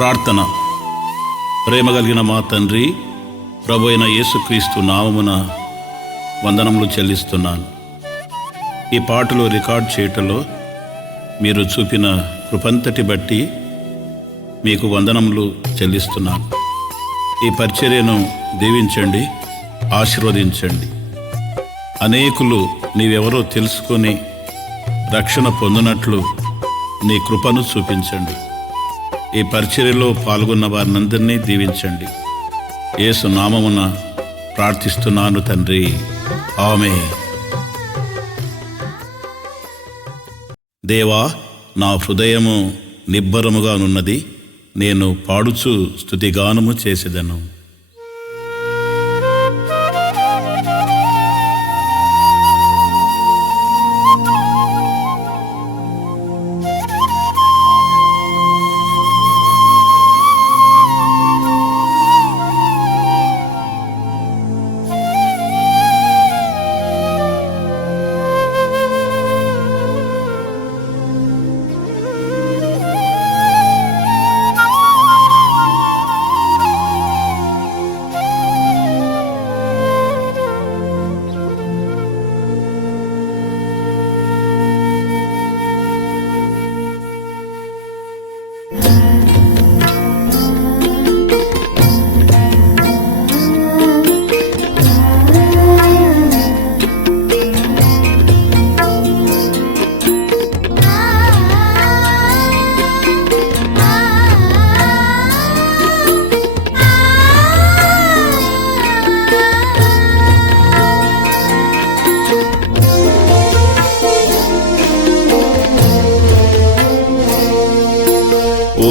ప్రార్థన. ప్రేమ కలిగిన మా తండ్రి, ప్రభు అయిన యేసుక్రీస్తు నామమున వందనములు చెల్లిస్తున్నాను. ఈ పాటలు రికార్డ్ చేయటంలో మీరు చూపిన కృపంతటి బట్టి మీకు వందనములు చెల్లిస్తున్నాను. ఈ పరిచర్యను దీవించండి, ఆశీర్వదించండి. అనేకులు నీవెవరో తెలుసుకొని రక్షణ పొందినట్లు నీ కృపను చూపించండి. ఈ పరిచర్యలో పాల్గొన్న వారినందరినీ దీవించండి. యేసు నామమున ప్రార్థిస్తున్నాను తండ్రి, ఆమేన్. దేవా, నా హృదయము నిబ్బరముగానున్నది, నేను పాడుచు స్తుతిగానము చేసేదను. ఓ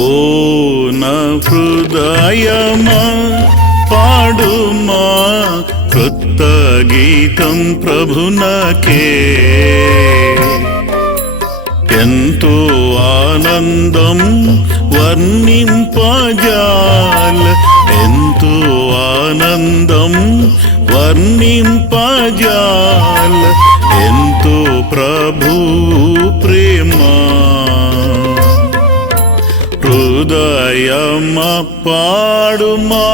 నా హృదయమా పాడుమా కృత గీతం ప్రభునకే. ఎంతో ఆనందం వర్ణింపజాల, ఎంతో ఆనందం వర్ణింపజాల, ఎంతో ప్రభు ప్రేమ. హృదయమా పాడుమా,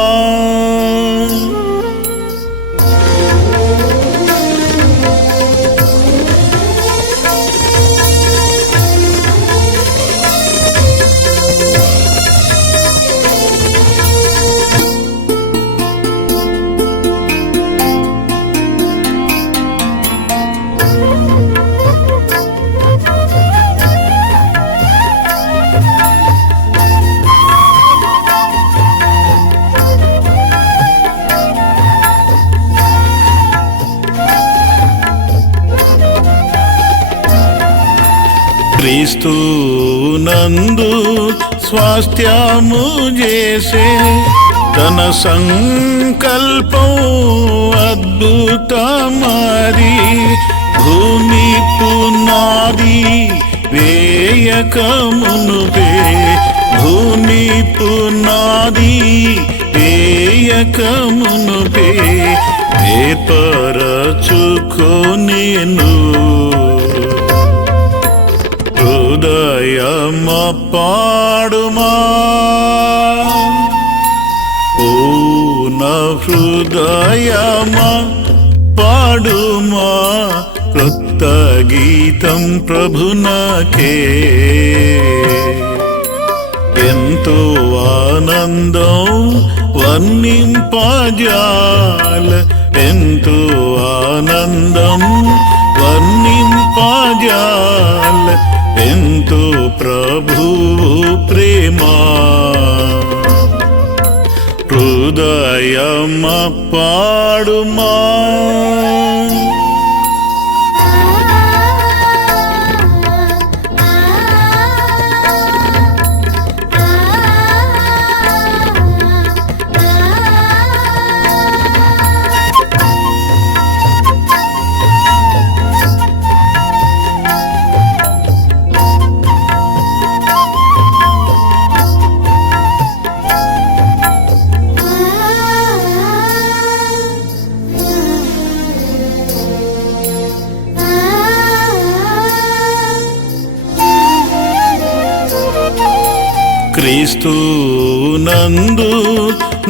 క్రీస్తు నందు స్వాస్థ్యము చేసే తన సంకల్పం అద్భుతమారి, భూమి పునాది వేయకమునుపే, భూమి పునాది వేయకమునుపే ఏర్పరచుకొనెను. హృదయమా పాడుమా, ఓ నా హృదయమా పాడుమా కృత గీతం ప్రభునకే. ఎంతో ఆనందం వర్ణింపజాల, ఎంతో ఆనందం వర్ణింపజాల, ఎంతో ప్రభు ప్రేమ. హృదయమా పాడుమా, క్రీస్తు నందు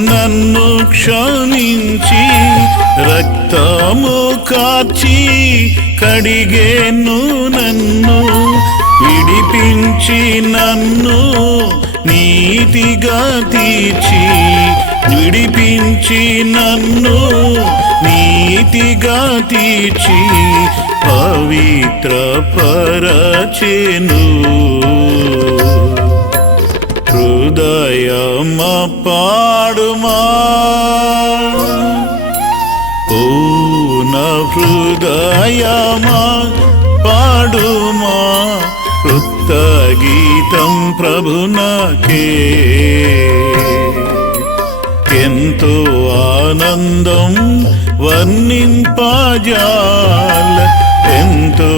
నన్ను క్షమించి రక్తము కార్చి కడిగేను నన్ను విడిపించి నన్ను నీతిగా తీర్చి విడిపించి నన్ను నీతిగా తీర్చి పవిత్ర పరచెను హృదయమా పాడుమా ఓ నా హృదయమా పాడుమా కృత గీతం ప్రభునాకే ఎంతో ఆనందం వర్ణింపజాల ఎంతో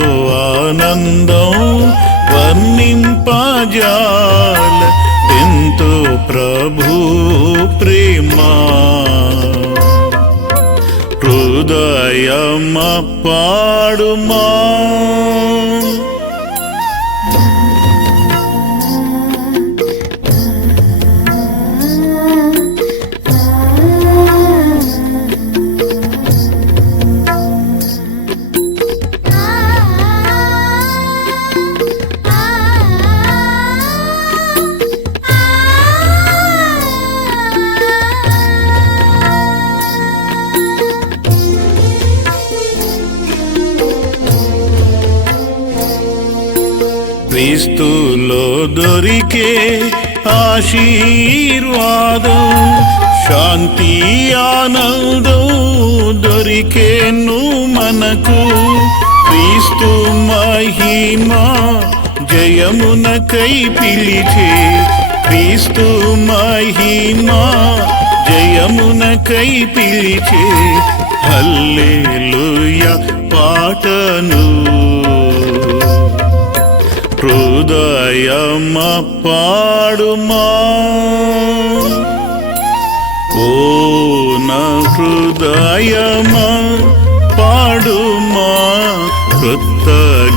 ఆనందం వర్ణింపజాల ఎంతో ప్రభు ప్రేమ హృదయమా పాడుమా క్రీస్తులో దొరికే ఆశీర్వాదం శాంతి ఆనందం దొరికేను మనకు క్రీస్తు మహిమా జయమునకై పిలిచే క్రీస్తు మహిమా జయమునకై పిలిచే హల్లెలూయా పాటను హృదయమా పాడుమా ఓ నా హృదయమా పాడుమా కృత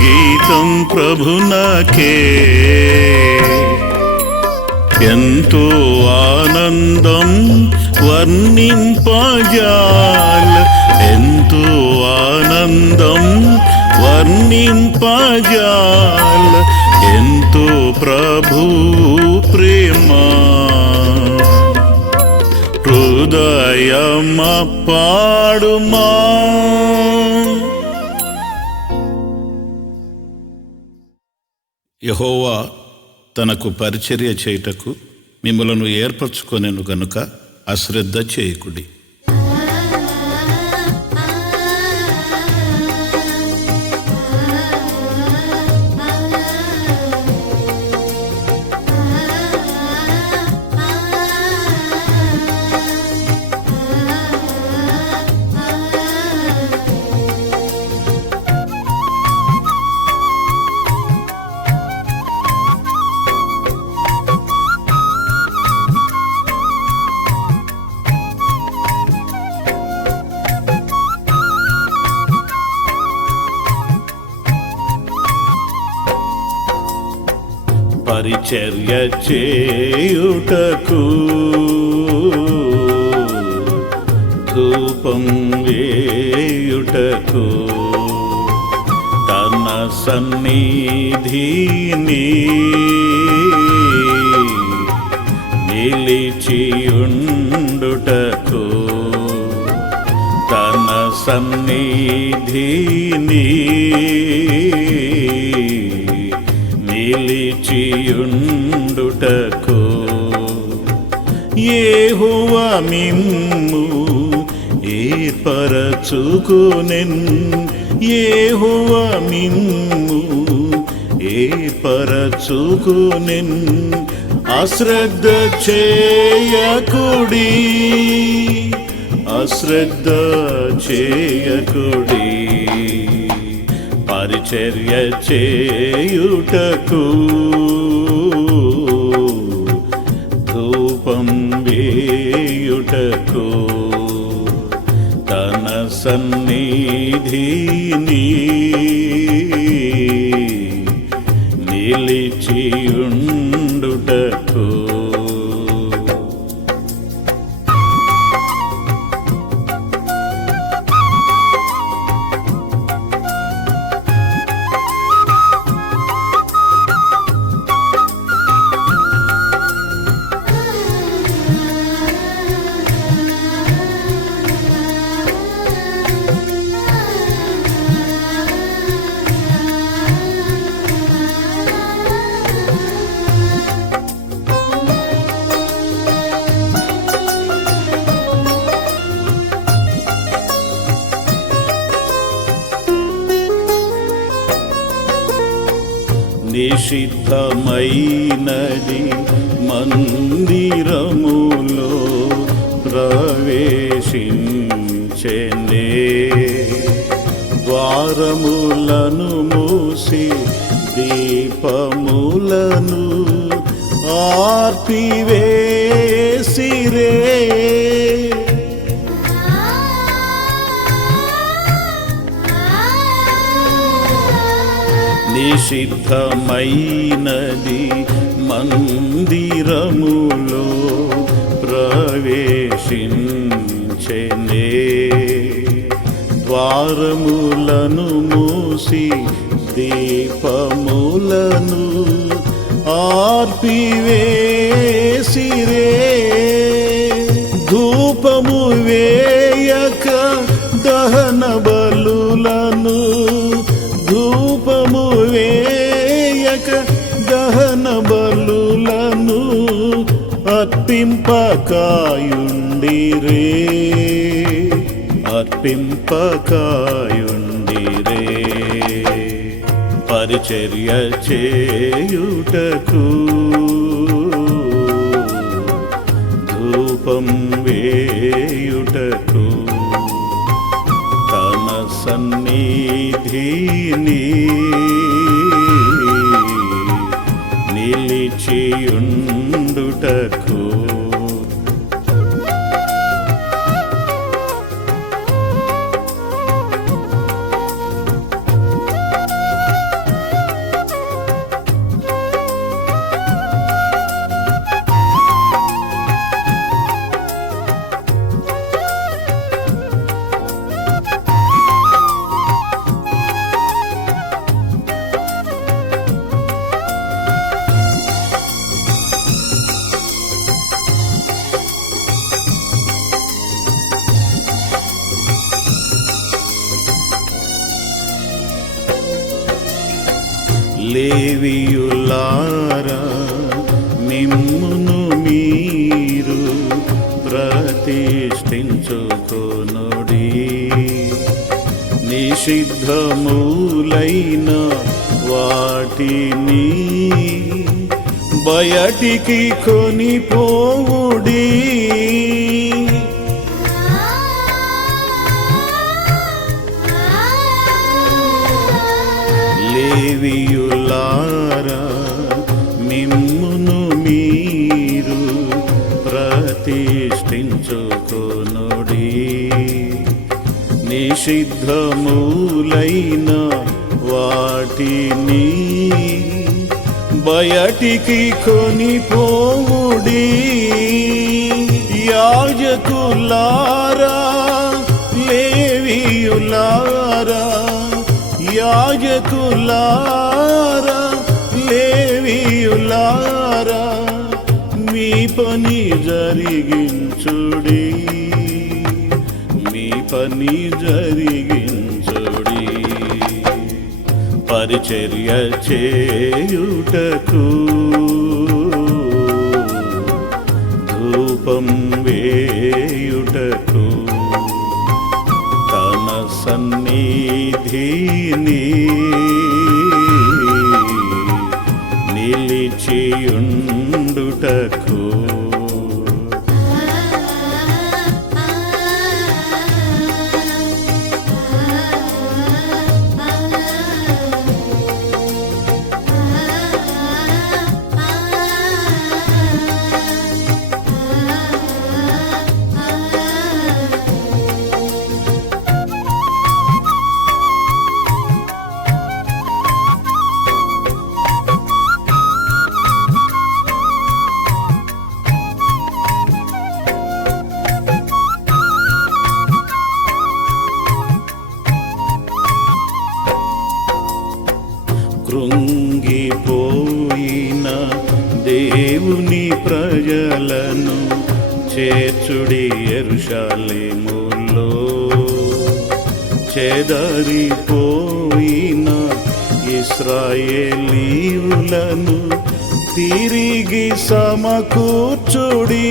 గీతం ప్రభునాకే ఎంతో ఆనందం వర్ణింపజాల ఎంతో ఆనందం వర్ణింపజాల ఎంతో ప్రభు ప్రేమ హృదయమా పాడుమా యెహోవా తనకు పరిచర్య చేయుటకు మిమ్మలను ఏర్పరచుకొనెను గనుక అశ్రద్ధ చేయకుడి. పరిచర్య చేయుటకు ధూపం వేయుటకు తన సన్నిధిని నిలిచియుండుటకు తన సన్నిధిని నిలిచియుండుటకు యెహోవా మిమ్ము ఏర్పరచుకొనెన్ యెహోవా మిమ్ము ఏర్పరచుకొనెన్ అశ్రద్ధ చేయకుడి అశ్రద్ధ చేయకుడి పరిచర్య చేయుటకు ధూపం వేయుటకు తన సన్నిధిని నిలిచియుండుటకు. నిషిద్ధమైనది మందిరములో ప్రవేశించెనే, ద్వారములను మూసి దీపములను ఆర్పివేసిరే. నిషిద్ధమైనది మందిరములో ప్రవేశించెనే, ద్వారములను మూసి దీపములను ఆర్పివేసిరే. ధూపము వేయక దహన బలులను, ధూపము వేయక దహన బలులను అర్పింపకాయుండిరే, అర్పింపకాయుండిరే. పరిచర్య చేయుటకు ధూపం వేయుటకు తన సన్నిధిని నిలిచియుండుటకు. లేవియులారా మిమ్మును మీరు ప్రతిష్ఠించుకొనుడి, నిషిద్ధములైన వాటిని బయటికి కొనిపోవుడి. లేవియులారా మిమ్మును మీరు ప్రతిష్ఠించుకొనుడి, నిషిద్ధములైన వాటిని బయటికి కొనిపోవుడి. యాజకులారా లేవియులారా, యాజకులారా లేవియులారా మీ పని జరిగించుడి, మీ పని జరిగించుడి. పరిచర్య చేయుటకు ధూపం వేయుటకు తన సన్నిధిని నిలిచియుండుటకు. కృంగిపోయిన దేవుని ప్రజలను చేర్చుడి యెరూషలేములో. చెదరిపోయిన ఇశ్రాయేలీయులను తిరిగి సమకూర్చుడి.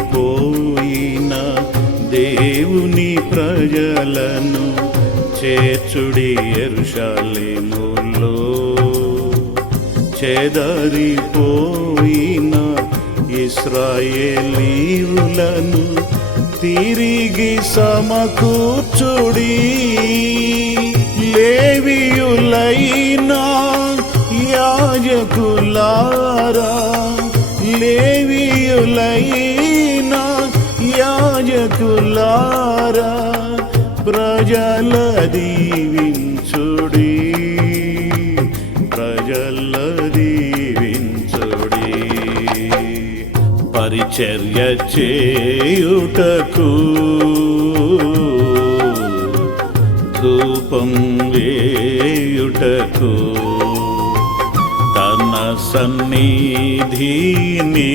కృంగిపోయిన దేవుని ప్రజలను చేర్చుడి యెరూషలేములో. చెదరిపోయిన ఇశ్రాయేలీయులను తిరిగి సమకూర్చుడి. లేవీయులైన యాజకులారా, లేవీయులైన యాజకులారా, ప్రజల దీవించుడి, ప్రజల దీవించుడి. పరిచర్య చేయుటకు ధూపం వేయుటకు తన సన్నిధిని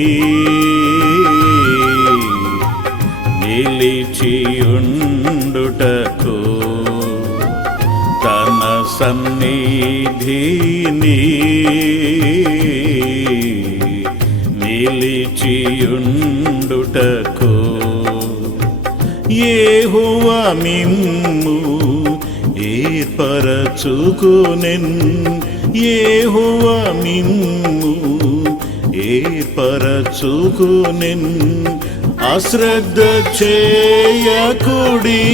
నిలిచియుండుటకు, తన సన్నిధిని నిలిచియుండుటకు యెహోవా మిమ్ము ఏర్పరచుకొనెన్. యెహోవా మిమ్ము ఏర్పరచుకొనెన్. అశ్రద్ధ చేయకుడి,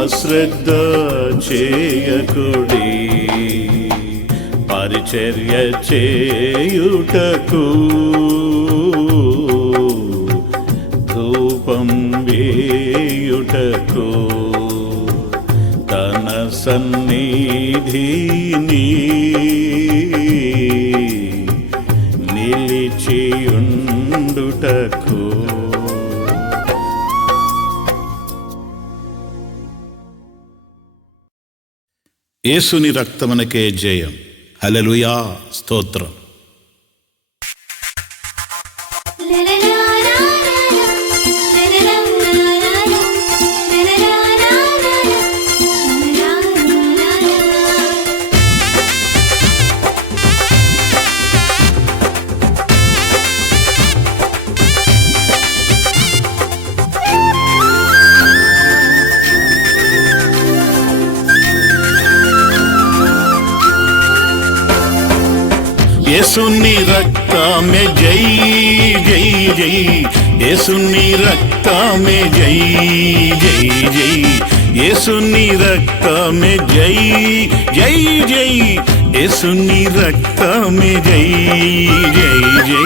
అశ్రద్ధ చేయకుడి. పరిచర్య చేయుటకు ధూపం వేయుటకు తన సన్నిధిని నిలిచియుండుటకు. యేసుని రక్తమునకే జయం. హల్లెలూయా, స్తోత్రం. యేసుని రక్తమే జై జై జై, యేసుని రక్తమే జై జై జై, యేసుని రక్తమే జై జై జై, యేసుని రక్తమే జై జై జై.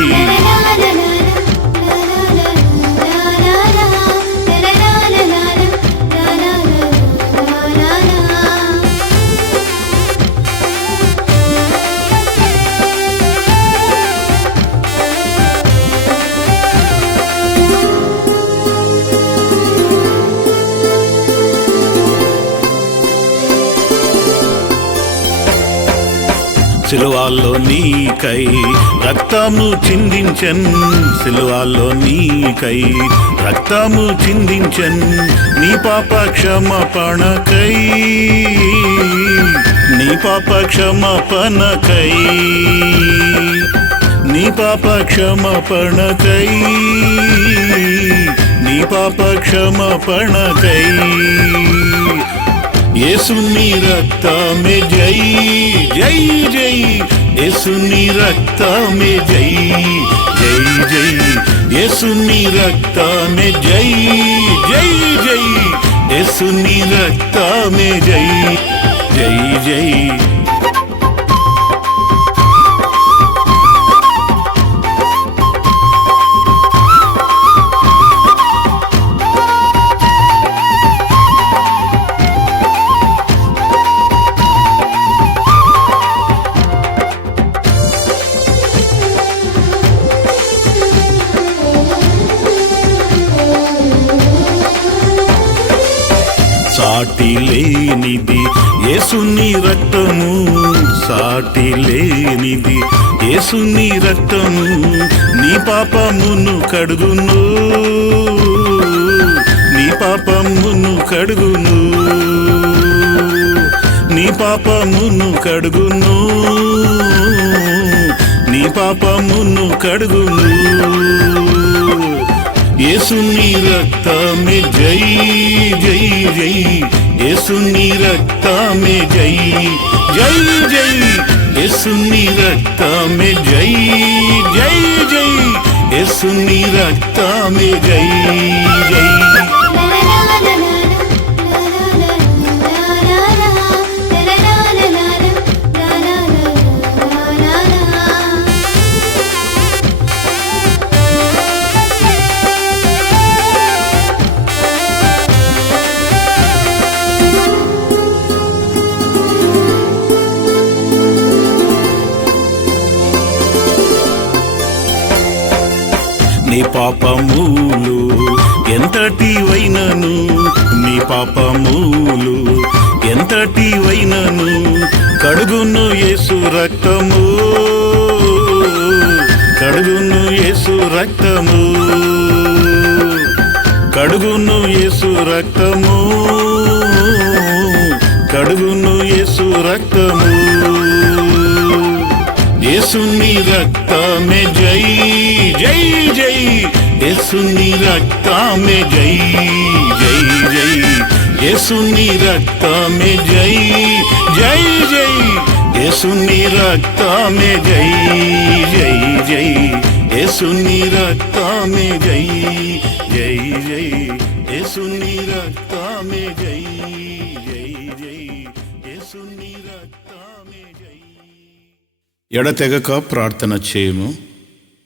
సిలువలో నీకై రక్తము చిందించన్, సిలువలో నీకై రక్తము చిందించన్. నీ పాప క్షమాపణకై, నీ పాప క్షమాపణకై, నీ పాప క్షమాపణకై, నీ పాప క్షమాపణకై. యేసుని రక్తమే జై జై జై, యేసుని రక్తమే జై జై జై, యేసుని రక్తమే జై జై జై, యేసుని రక్తమే జై జై జై. సాటి లేనిది యేసుని రక్తము, సాటి లేనిది యేసుని రక్తము. నీ పాపమును కడుగును, నీ పాపమును కడుగును, నీ పాపమును కడుగును, నీ పాపమును కడుగును. యేసుని రక్తమే జై జై జై, యేసుని రక్తమే జై జై జై, యేసుని రక్తమే జై జై జై, యేసుని రక్తమే జై జై. నీ పాపములు ఎంతటివైనను, నీ పాపములు ఎంతటివైనను కడుగును యేసు రక్తము, కడుగును యేసు రక్తము, కడుగును యేసు రక్తము, కడుగును యేసు రక్తము. యేసుని రక్తమే జై జై జై, యేసుని రక్తమే జై జై జై, యేసుని రక్తమే జై జై జై, యేసుని రక్తమే జై జై జై, యేసుని రక్తమే జై జై జై, యేసుని రక్తమే జై జై జై, యేసుని రక్తమే జై. ఎడతెగక ప్రార్థన చేయము,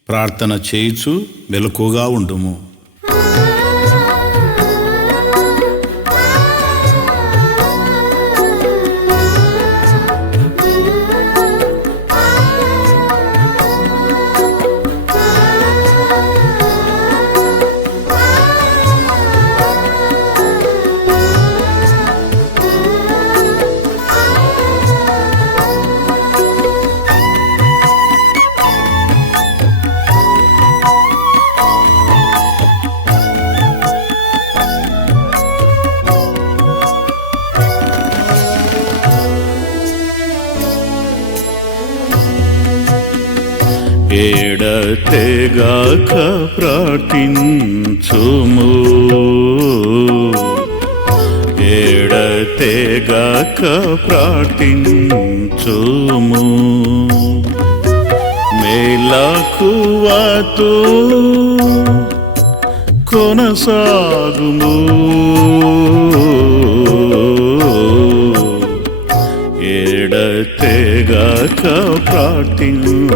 ప్రార్థన చేయుచు మెలకుగా ఉండుము. ఎడతెగక ప్రార్థించుము, ఎడతెగక ప్రార్థించుము, మెలకువతో కొనసాగుము, ఎడతెగక ప్రార్థించుము.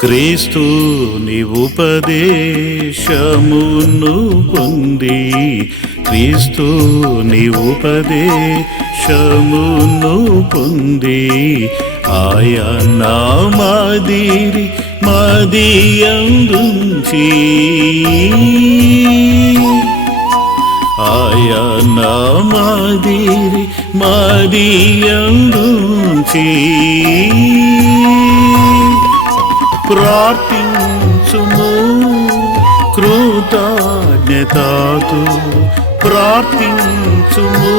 క్రీస్తుని ఉపదేశమును పొంది, క్రీస్తుని ఉపదేశమును పొంది, ఆయన మాదిరి మదియందుంచి, ఆయన మాదిరి మదియందుంచి ప్రార్థించుము కృతజ్ఞతతో, ప్రార్థించుము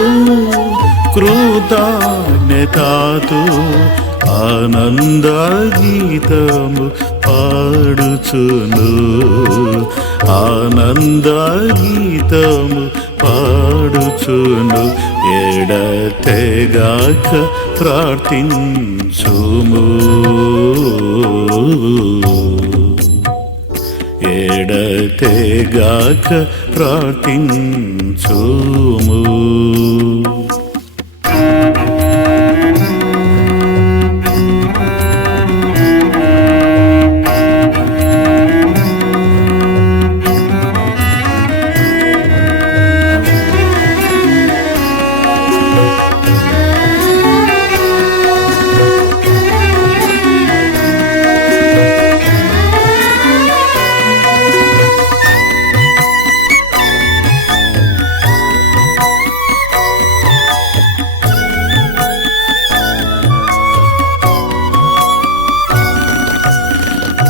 కృతజ్ఞతతో, ఆనంద గీతము పాడుచును, ఆనంద గీతము పాడుచును ఎడతెగాక ప్రార్థించుము ఎడతెగాక ప్రార్థించుము.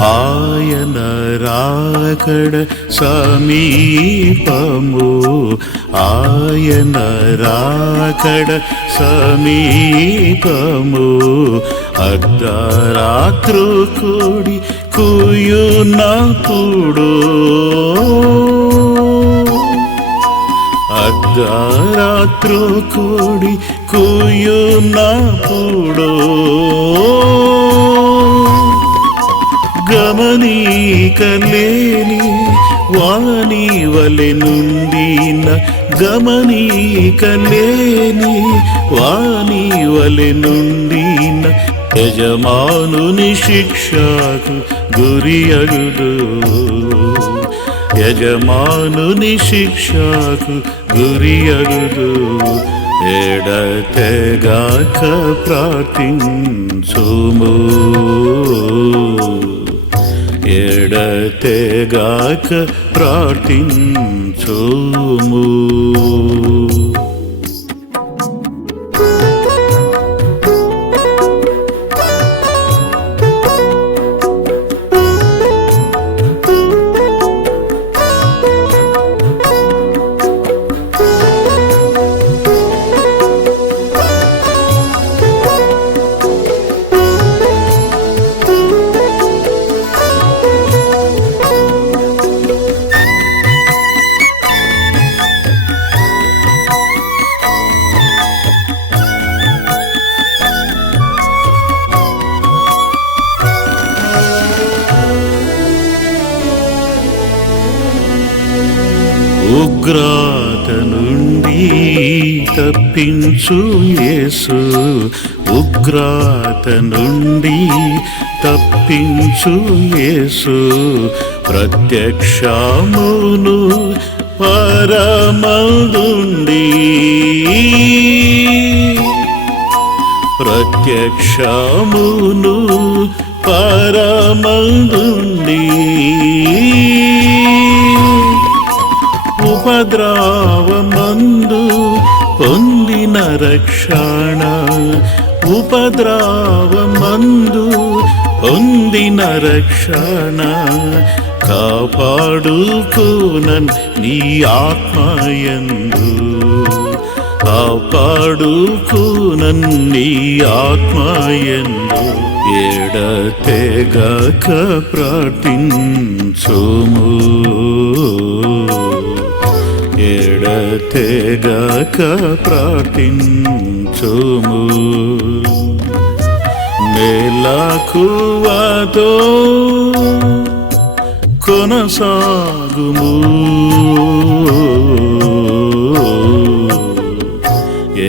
ఆయన రాకడ సమీపము ఆయన రాకడ సమీపము అర్ధరాత్రు కూడి కూయునప్పుడు అర్ధరాత్రు కూడి కూయునప్పుడు గమనీకలేని వాణి వలె నుండిన గమనీకలేని వాణి వలె నుండిన యజమానుని శిక్షకు గురియగుడు యజమానుని శిక్షకు గురియగుడు ఎడతెగాక ప్రార్థించుము ఎడతెగాక ప్రార్థించుము. ఉగ్రత నుండి తప్పించు యేసు ఉగ్రత నుండి తప్పించు యేసు ప్రత్యక్షమును పరమందుండి ప్రత్యక్షమును పరమందుండి ఉపద్రవమందు పొందిన రక్షణ ఉపద్రవమందు పొందిన రక్షణ కాపాడుకోనన్ నీ ఆత్మయందు కాపాడుకోనన్ నీ ఆత్మయందు ఎడతెగాక ప్రార్థించుము ఎడతెగాక ప్రార్థించుము. మెలకువతో కొనసాగుము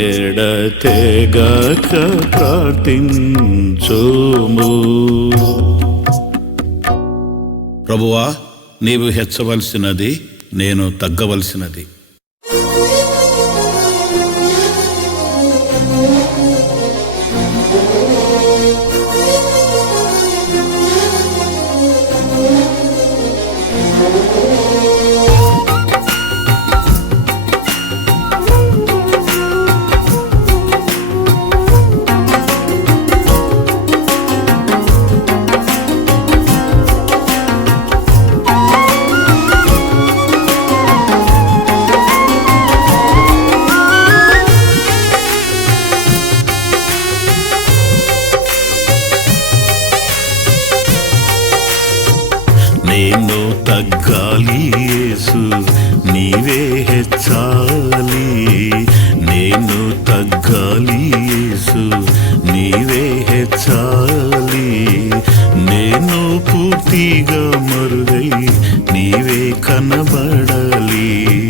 ఎడతెగాక ప్రార్థించుము. ప్రభువా, నీవు హెచ్చవలసినది, నేను తగ్గవలసినది. నేను తగ్గాలి యేసు నీవే హెచ్చాలి. నేను తగ్గాలి యేసు నీవే హెచ్చాలి. నేను పూర్తిగా మరుగై నీవే కనబడాలి.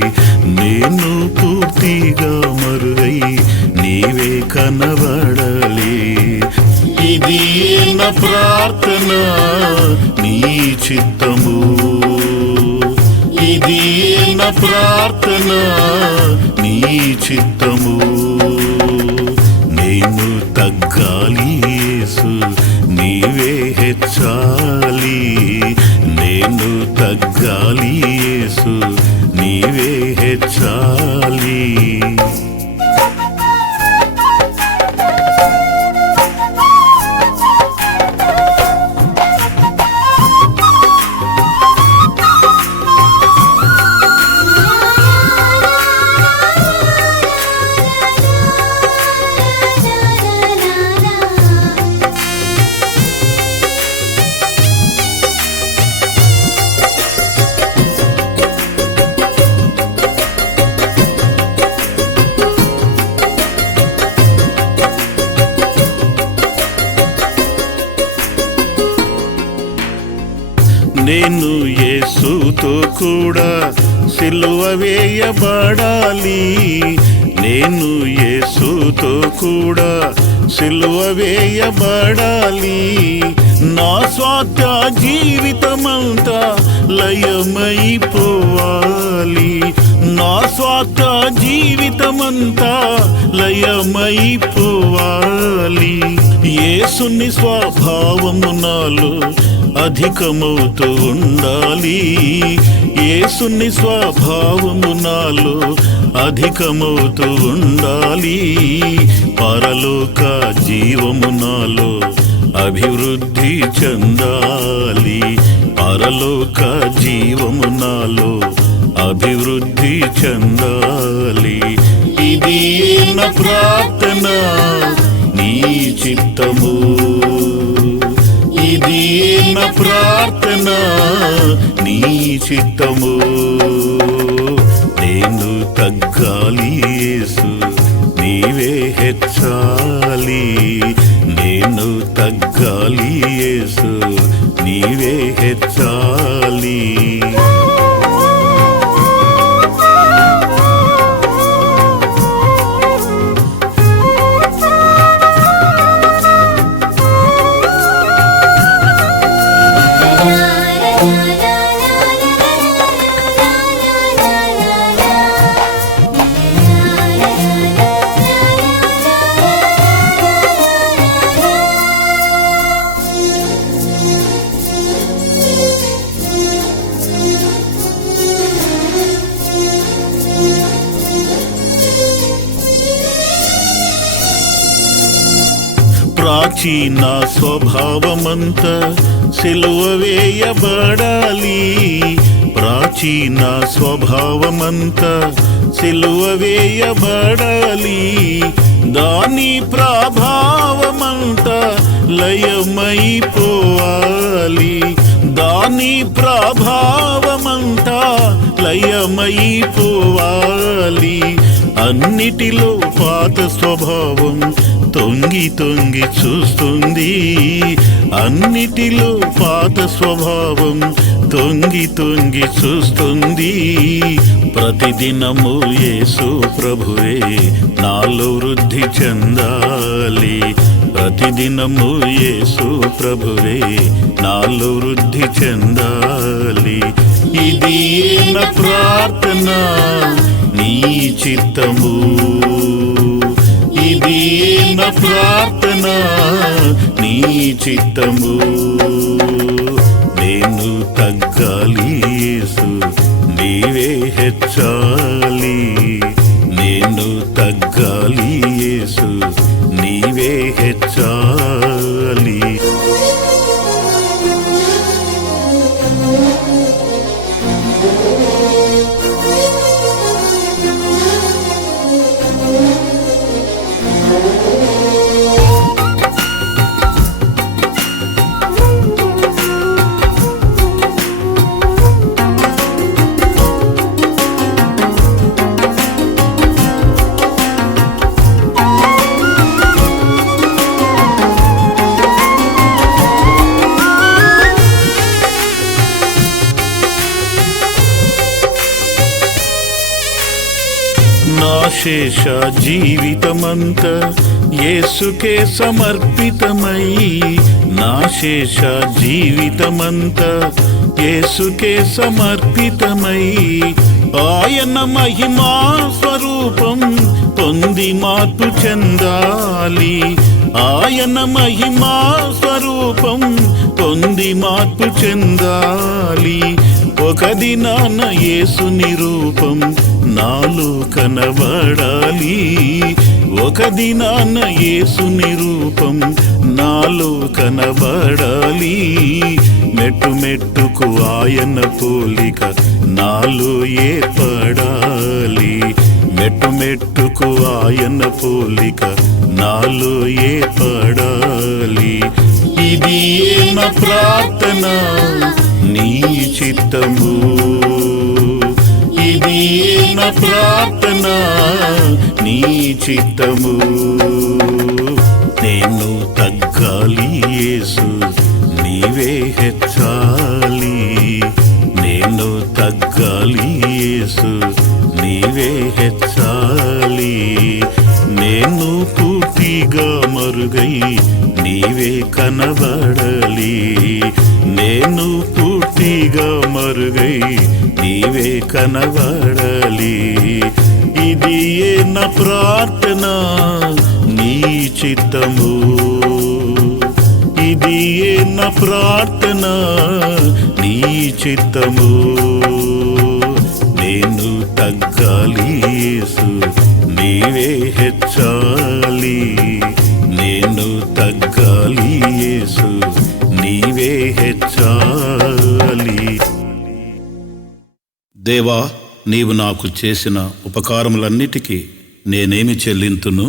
నేను పూర్తిగా మరుగై నీవే కనబడాలి. ఇది నా ప్రార్థన నీ చిత్తము. ఇది నా ప్రార్థన నీ చిత్తము. నేను తగ్గాలి యేసు నీవే హెచ్చాలి. నేను తగ్గాలి యేసు నీవే హెచ్చాలి. నేను యేసుతో కూడా సిలువ వేయబడాలి. నేను యేసుతో కూడా సిలువ వేయబడాలి. నా స్వార్థ జీవితమంతా లయమైపోవాలి. నా స్వార్థ జీవితమంతా లయమైపోవాలి. యేసుని స్వభావము నాలో అధికమవుతూ ఉండాలి. యేసుని స్వభావము నాలో అధికమవుతూ ఉండాలి. పరలోక జీవము నాలో అభివృద్ధి చెందాలి. పరలోక జీవము నాలో అభివృద్ధి చెందాలి. ఇది నా ప్రార్థన నీ చిత్తము. ఇది నా ప్రార్థన నీ చిత్తము. నేను తగ్గాలి యేసు నీవే హెచ్చాలి. నేను తగ్గాలి యేసు నీవే హెచ్చాలి. ప్రాచీన స్వభావమంతా సిలువ వేయబడాలి. ప్రాచీన స్వభావమంతా సిలువ వేయబడాలి. దాని ప్రభావమంతా లయమైపోవాలి. దాని ప్రభావమంతా లయమైపోవాలి. అన్నిటిలో పాత స్వభావం తొంగి తొంగి చూస్తుంది. అన్నిటిలో పాత స్వభావం తొంగి తొంగి చూస్తుంది. ప్రతిదినము యేసు ప్రభువే నాలో వృద్ధి చెందాలి. ప్రతిదినము యేసు ప్రభువే నాలో వృద్ధి చెందాలి. ఇది నా ప్రార్థన నీ చిత్తము. ఇది నా ప్రార్థన నీ చిత్తము. నేను తగ్గాలి యేసు నీవే హెచ్చాలి. నేను తగ్గాలి యేసు నీవే హెచ్చాలి. శేష జీవితమంతా యేసుకే సమర్పితమై, నా శేష జీవితమంతా యేసుకే సమర్పితమై, ఆయన మహిమా స్వరూపం పొంది మార్పు చెందాలి, ఆయన మహిమా స్వరూపం పొంది మార్పు చెందాలి. ఒక దినాన యేసుని రూపం నాలో కనబడాలి, ఒక దినాన యేసుని రూపం నాలో కనబడాలి. మెట్టు మెట్టుకు ఆయన పోలిక నాలో ఏర్పడాలి, మెట్టు మెట్టుకు ఆయన పోలిక నాలో ఏర్పడాలి. ఇది నా ప్రార్థన నీ చిత్తము, ఇది నా ప్రార్థన నీ చిత్తము. నేను తగ్గాలి యేసు నీవే హెచ్చాలి, నేను తగ్గాలి యేసు నీవే హెచ్చాలి. నేను పూర్తిగా మరుగై నీవే కనబడాలి, నేను పూర్తిగా మరుగై నీవే కనబడాలి. ఇది నా ప్రార్థన నీ చిత్తము, ఇది నా ప్రార్థన నీ చిత్తము. నేను తగ్గాలి యేసు నీవే హెచ్చాలి, నేను తగ్గాలి యేసు నీవే హెచ్చాలి. దేవా, నీవు నాకు చేసిన ఉపకారములన్నిటికీ నేనేమి చెల్లింతును?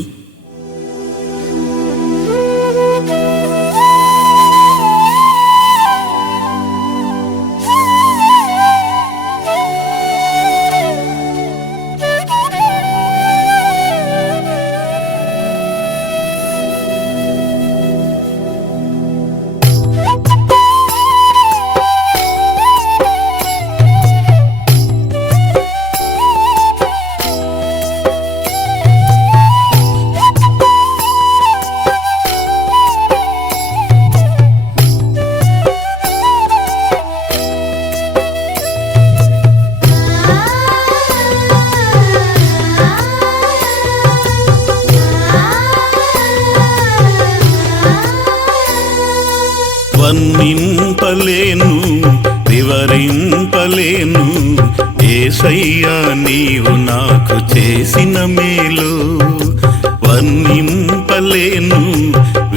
వర్ణింపలేను వివరింపలేను యేసయ్యా నీవు నాకు చేసిన మేలు, వర్ణింపలేను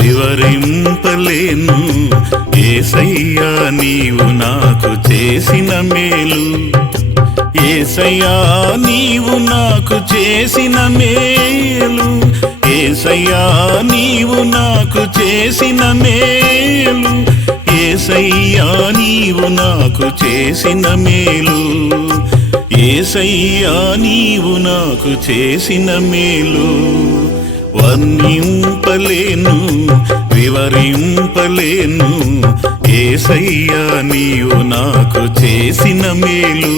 వివరింపలేను యేసయ్యా నీవు నాకు చేసిన మేలు, యేసయ్యా నీవు నాకు చేసిన మేలు, యేసయ్యా నీవు నాకు చేసిన మేలు, యేసయ్యా నీవు నాకు చేసిన మేలు, యేసయ్యా నీవు నాకు చేసిన మేలు. వర్ణింపలేను వివరింపలేను యేసయ్యా నీవు నాకు చేసిన మేలు.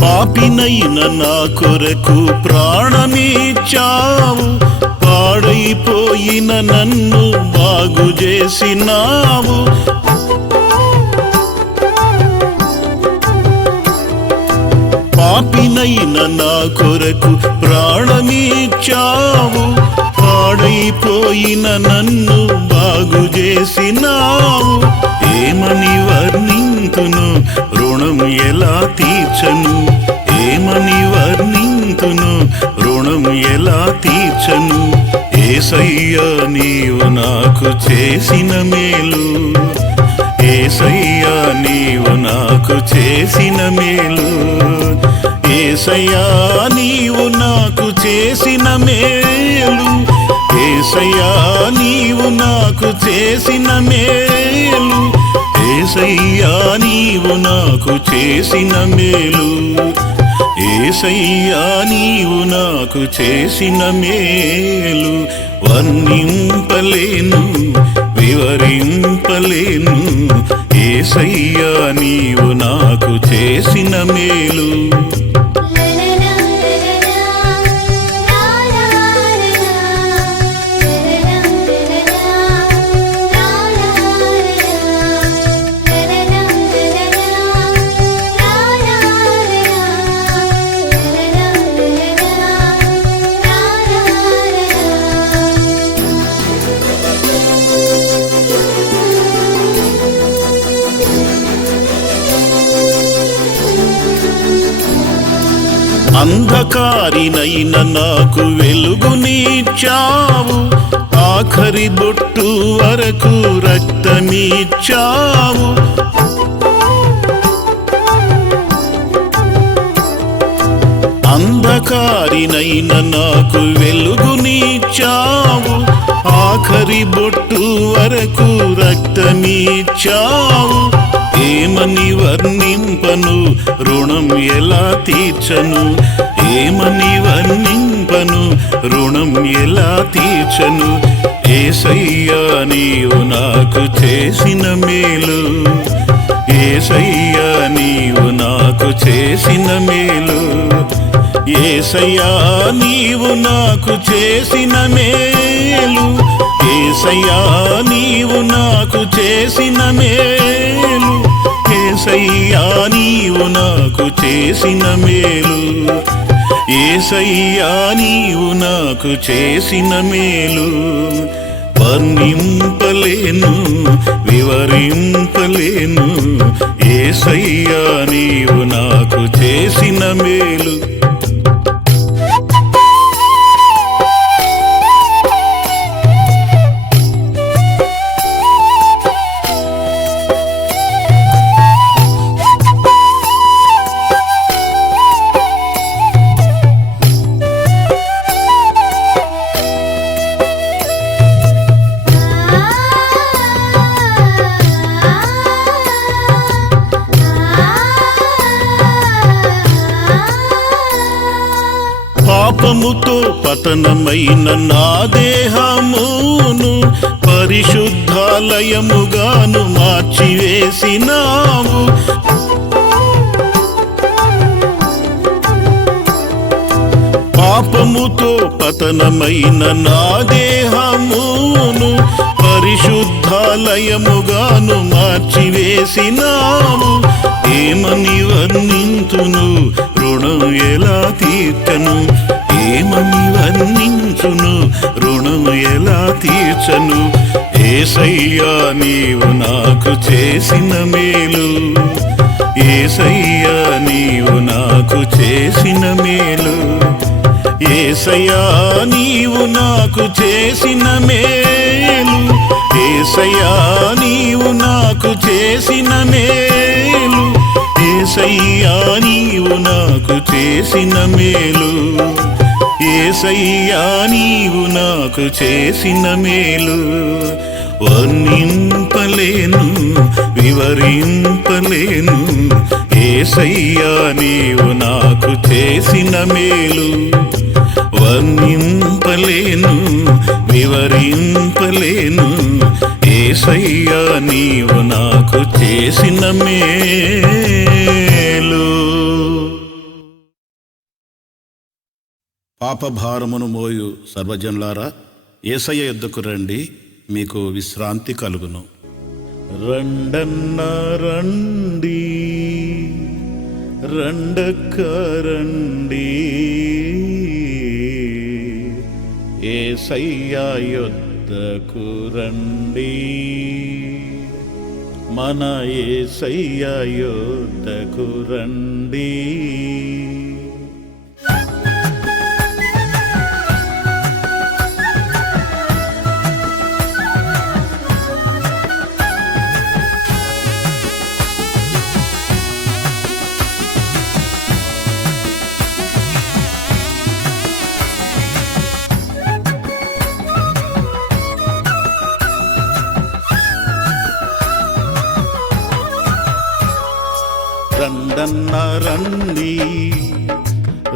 పాపినైన నా కొరకు ప్రాణమిచ్చావు, పాడైపోయిన నన్ను బాగు చేసినావు, పాపినైన నా కొరకు ప్రాణమిచ్చావు, పాడైపోయిన నన్ను బాగు చేసినావు. ఏమని వర్ణింతును రుణం ఎలా తీర్చను, ఏమని వర్ణింతును రుణం ఎలా తీర్చను, యేసయ్యా నీవు నాకు చేసిన మేలు, యేసయ్యా నీవు నాకు చేసిన మేలు, యేసయ్యా నీవు నాకు చేసిన మేలు, యేసయ్యా నీవు నాకు చేసిన మేలు, యేసయ్యా నీవు నాకు చేసిన మేలు, యేసయ్యా నీవు నాకు చేసిన మేలు వర్ణింపలేను వివరింపలేను, యేసయ్యా నీవు నాకు చేసిన మేలు. అంధకారినైన నాకు వెలుగునిచ్చావు, ఆఖరి బొట్టు వరకు రక్తమిచ్చావు, అంధకారినైన నాకు వెలుగునిచ్చావు, ఆఖరి బొట్టు వరకు రక్తమిచ్చావు, ఏమని వర్ణింపను రుణం ఎలా తీర్చను, ఏమని వర్ణింపను రుణం ఎలా తీర్చను, యేసయ్యా నీవు నాకు చేసిన మేలు, యేసయ్యా నీవు నాకు చేసిన మేలు, యేసయ్యా నీవు నాకు చేసిన మేలు, యేసయ్యా నీవు నాకు చేసిన మేలు, యేసయ్యా నీవు నాకు చేసిన మేలు, యేసయ్యా నీవు నాకు చేసిన మేలు వర్ణింపలేను వివరింపలేను, యేసయ్యా నీవు నాకు చేసిన మేలు. పాపముతో పతనమైన నా దేహమును పరిశుద్ధాలయముగాను మార్చివేసినావు, పాపముతో పతనమైన నా దేహమును పరిశుద్ధాలయముగాను మార్చివేసినావు, ఏమని వర్ణించును రుణం ఎలా తీర్చను, ఏమని వర్ణించును రుణం ఎలా తీర్చను, యేసయ్యా నీవు నాకు చేసిన మేలు, యేసయ్యా నీవు నాకు చేసిన మేలు, యేసయ్యా నీవు నాకు చేసిన మేలు, యేసయ్యా నీవు నాకు చేసిన మేలు, యేసయ్యా నీవు నాకు చేసిన మేలు, యేసయ్యా నీవు నాకు చేసిన మేలు వర్ణింపలేను వివరింపలేను, యేసయ్యా నీవు నాకు చేసిన మేలు వర్ణింపలేను వివరింపలేను, యేసయ్యా నీవు నాకు చేసిన మేలు. పాపభారమును మోయు సర్వజనులారా, యేసయ్య యొద్దకు రండి, మీకు విశ్రాంతి కలుగును. రండన్న రండి రండక్క రండి, యేసయ్య యొద్దకు రండి, మన యేసయ్య యొద్దకు రండి. రండన్న రండి,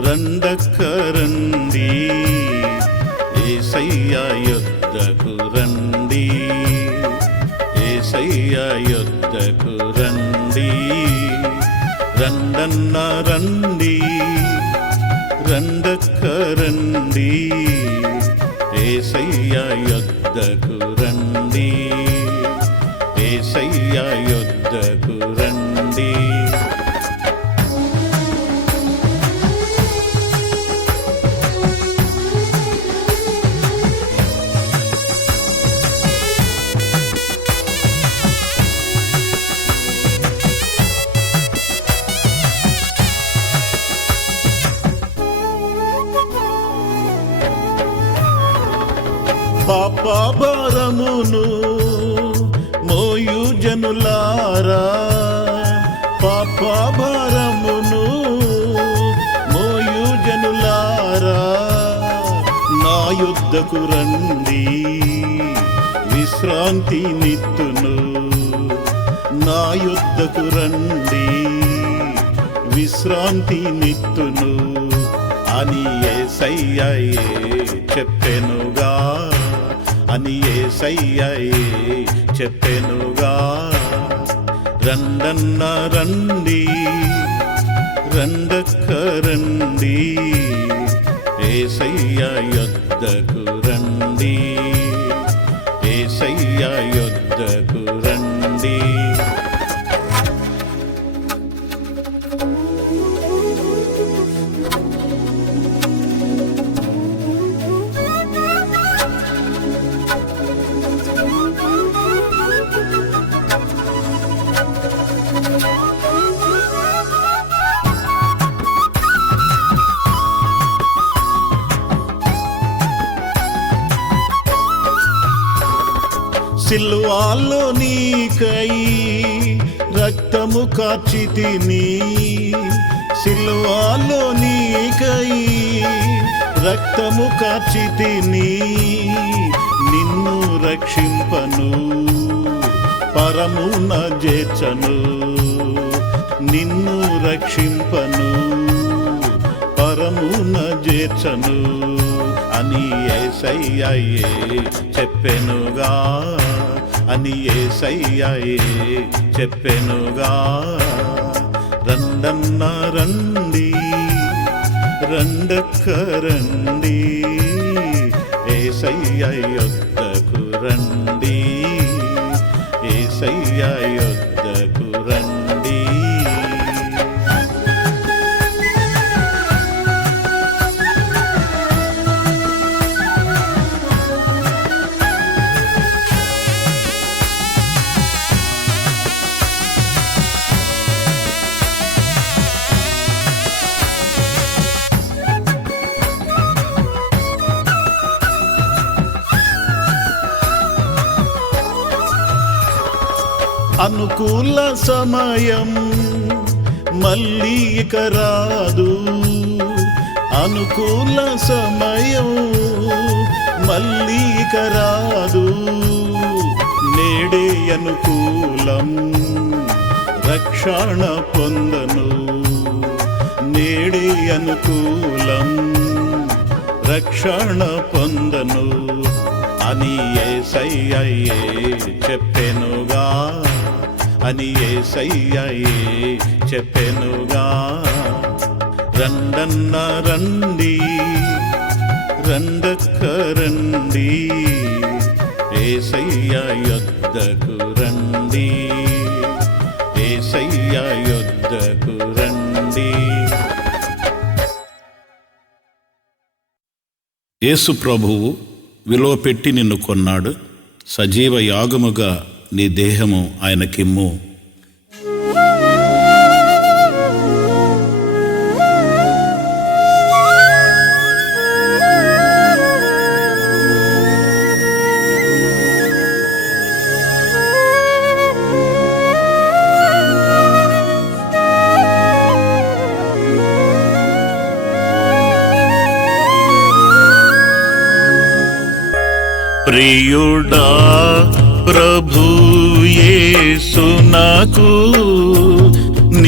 రండక్క రండి, యేసయ్య యొద్దకు రండి, యేసయ్య యొద్దకు రండి. రండన్న రండి, రండక్క రండి, యేసయ్య యొద్దకు రండి, యేసయ్య యొద్దకు రండి. పాపభారమును మోయు జనులారా, పాపభారమును మోయు జనులారా, నా యొద్దకు రండి విశ్రాంతి నిత్తును, నా యొద్దకు రండి విశ్రాంతి నిత్తును అని యేసయ్యయే చెప్పెనుగా, అని యేసయ్యయే చెప్పెనుగా. రండన్న రండి, రండక్క రండి, యేసయ్య యొద్దకు రండి, యేసయ్య యొద్దకు రండి. సిల్వాలో నీకై రక్తము కార్చితిని, సిల్వాలో నీకై రక్తము కార్చితిని, నిన్ను రక్షింపను పరమున చేర్చను, నిన్ను రక్షింపను పరమున చేర్చను అని యేసయ్యయే చెప్పెనుగా, అని యేసయ్యయే చెప్పెనుగా. రండన్న రండి, రండక్క రండి, యేసయ్య యొద్దకు రండి, యేసయ్య యొద్దకు రండి. అనుకూల సమయం మళ్ళీ ఇక రాదు, అనుకూల సమయం మళ్ళీ ఇక రాదు, నేడే అనుకూలం రక్షణ పొందను, నేడే అనుకూలం రక్షణ పొందను అని యేసయ్యయే చెప్పెనుగా, అని యేసయ్యయే చెప్పెనుగా. రండన్న రండి, రండక్క రండి, యేసయ్య యొద్దకు రండి, యేసయ్య యొద్దకు రండి. యేసు ప్రభువు విలువ పెట్టి నిన్ను కొన్నాడు, సజీవ యాగముగా నీ దేహము ఆయనకిమ్ము. ప్రియుడా ప్రభు యేసు నాకు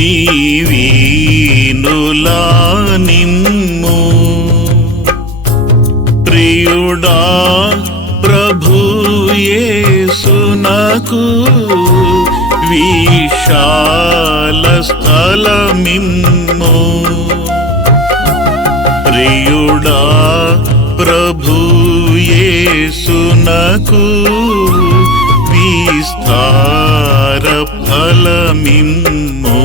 నీవీనులా నిమ్ము. ప్రియుడా ప్రభు యేసునకు విశాల స్థలమిమ్ము. ప్రియుడా ప్రభు యేసునకు విస్తార ఫలమిమ్ము.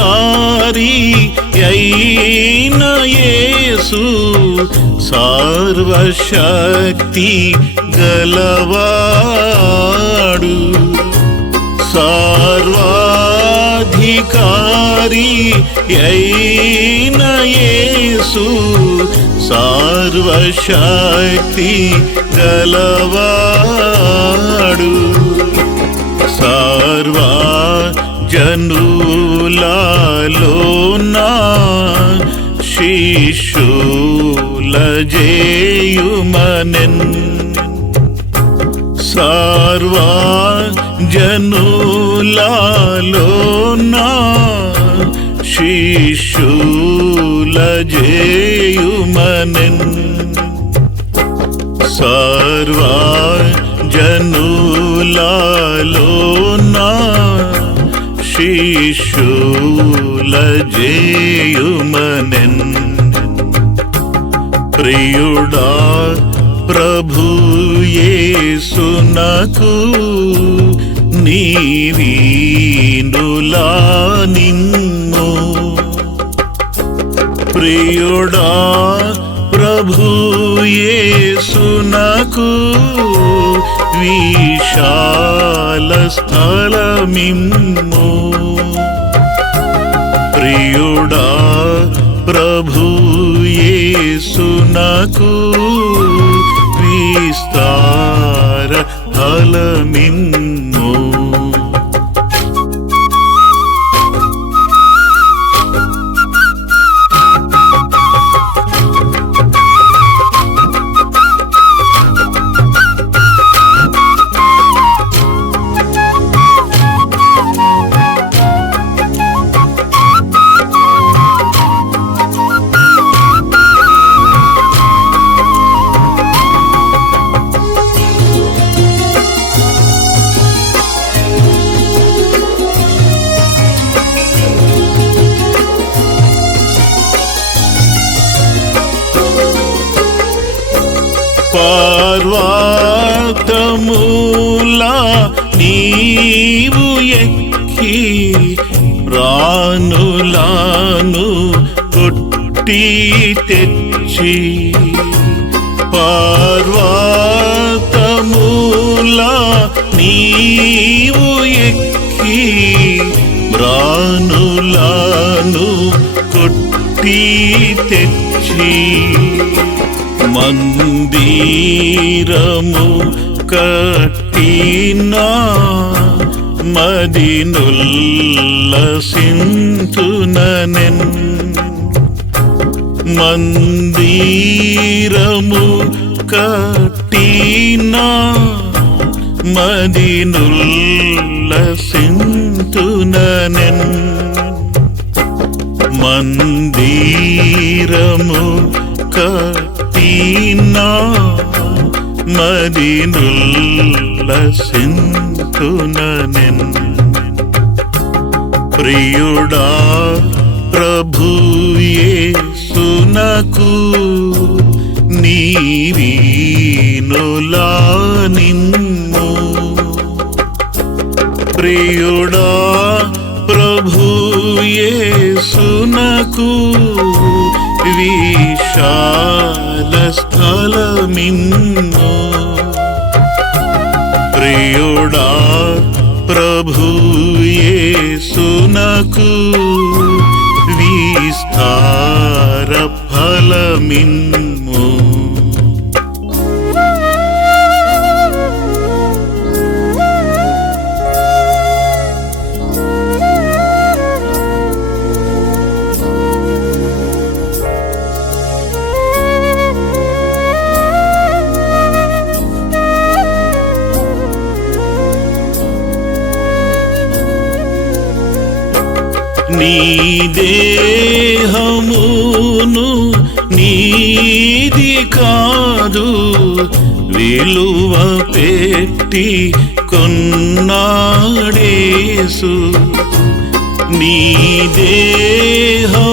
సర్వాధికారి అయిన యేసు సర్వశక్తి గలవాడు. సర్వాధికారి అయిన యేసు సర్వశక్తి గలవాడు. సర్వ జనులలో శిష్యుల జేయుమనెన్. సర్వ జనులలో శిష్యుల జేయుమనెన్. సర్వ జనులలో శిష్యుల జేయుమనెన్. ప్రియుడా ప్రభు యేసునకు నీవీనులా నిమ్ము. ప్రియుడా ప్రభు యేసునకు విశాల స్థలమిమ్ము. ప్రియుడా ప్రభు యేసునకు విస్తార ఫలమిమ్ము. పర్వతముల నీవు ఎక్కి ప్రాణులను కొట్టి తెచ్చి. పర్వతముల నీవు ఎక్కి ప్రాణులను కొట్టి తెచ్చి. మందిరము కట్టినా మదినుల్లసింతుననెన్. మందిరము కట్టినా మదినుల్లసింతుననెన్. మందిరము కట్టినా మదినుల్లసింతుననెన్. ప్రియుడా ప్రభు యేసునకు నీవీనులా నిమ్ము. ప్రియుడా ప్రభు యేసునకు విశాల స్థలమిమ్ము. ప్రియుడా ప్రభు యేసునకు విస్తార ఫలమిమ్ము. నీ దేహమును నీది కాదు విలువ పెట్టి కొన్నాడేసు. నీ దేహమును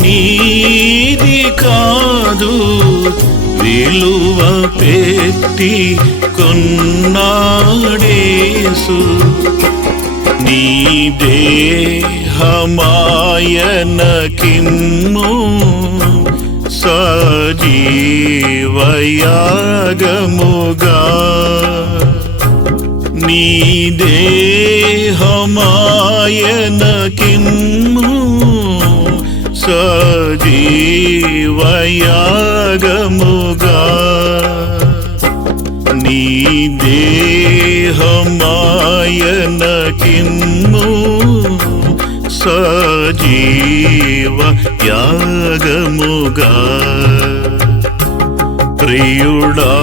నీది కాదు విలువ పెట్టి కొన్నాడేసు. నీ దేహమాయనకిమ్ము సజీవయాగముగా. నీ దేహమాయనకిమ్ము సజీవయాగముగా. నీ దేహమాయనకిమ్ము సజీవ యాగముగా. ప్రియుడా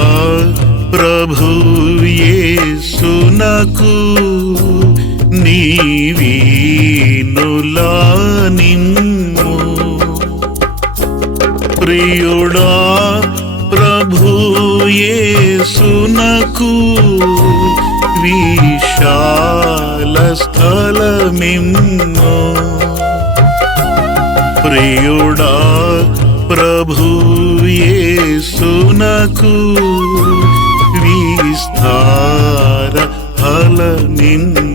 ప్రభు యేసునకు నీవీనులానిమ్ము. ప్రియుడా ప్రభు యేసునకు విశాల స్థలమిమ్ము. ప్రియుడా ప్రభు యేసునకు విస్తార ఫలమిమ్ము.